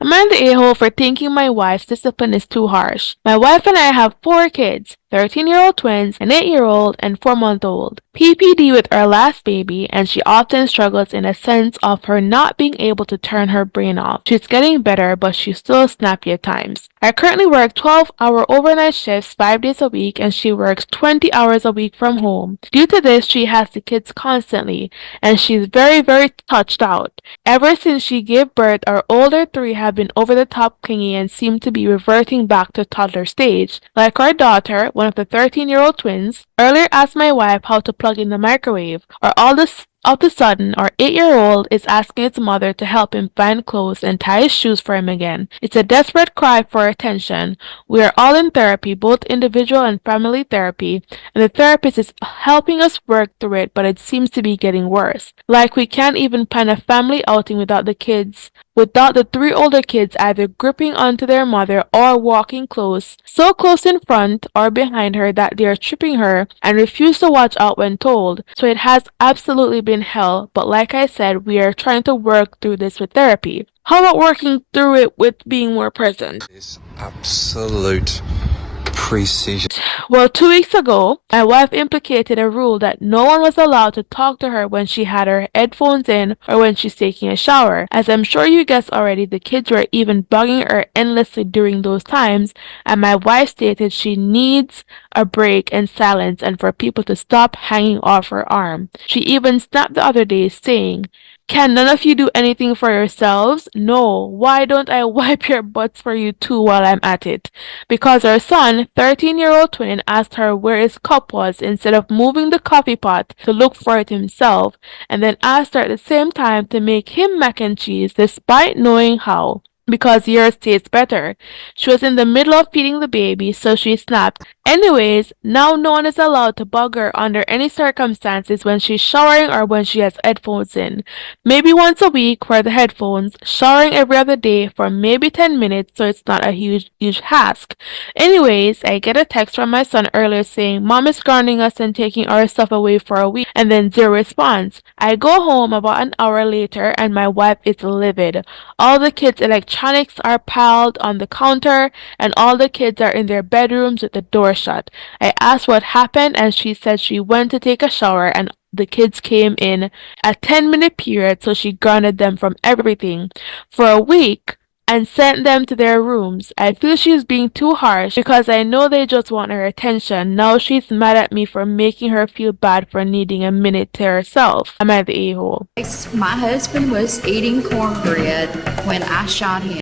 Am I the a-hole for thinking my wife's discipline is too harsh? My wife and I have 4 kids, 13-year-old twins, an 8-year-old, and 4-month-old. PPD with our last baby, and she often struggles in a sense of her not being able to turn her brain off. She's getting better, but she's still snappy at times. I currently work 12-hour overnight shifts 5 days a week, and she works 20 hours a week from home. Due to this, she has the kids constantly, and she's very, very touched out. Ever since she gave birth, our older 3 have been over the top clingy and seem to be reverting back to toddler stage. Like our daughter, one of the 13-year-old twins, earlier asked my wife how to plug in the microwave, or all of a sudden, our 8-year-old is asking its mother to help him find clothes and tie his shoes for him again. It's a desperate cry for attention. We are all in therapy, both individual and family therapy, and the therapist is helping us work through it, but it seems to be getting worse. Like we can't even plan a family outing without the 3 older kids either gripping onto their mother or walking so close in front or behind her that they are tripping her and refuse to watch out when told. So it has absolutely been hell, but like I said, we are trying to work through this with therapy. How about working through it with being more present? This absolute precision. Well, 2 weeks ago, my wife implicated a rule that no one was allowed to talk to her when she had her headphones in or when she's taking a shower. As I'm sure you guessed already, the kids were even bugging her endlessly during those times, and my wife stated she needs a break and silence and for people to stop hanging off her arm. She even snapped the other day saying, "Can none of you do anything for yourselves? No. Why don't I wipe your butts for you too while I'm at it?" Because her son, 13-year-old twin, asked her where his cup was instead of moving the coffee pot to look for it himself, and then asked her at the same time to make him mac and cheese despite knowing how. Because yours tastes better. She was in the middle of feeding the baby, so she snapped. Anyways, now no one is allowed to bug her under any circumstances when she's showering or when she has headphones in. Maybe once a week for the headphones, showering every other day for maybe 10 minutes so it's not a huge task. Anyways, I get a text from my son earlier saying mom is grounding us and taking our stuff away for a week, and then zero response. I go home about an hour later and my wife is livid. All the kids' electronics are piled on the counter, and all the kids are in their bedrooms with the door shut. I asked what happened, and she said she went to take a shower and the kids came in a 10-minute period, so she grounded them from everything for a week and sent them to their rooms. I feel she's being too harsh because I know they just want her attention. Now she's mad at me for making her feel bad for needing a minute to herself. Am I the a-hole? My husband was eating cornbread when I shot him.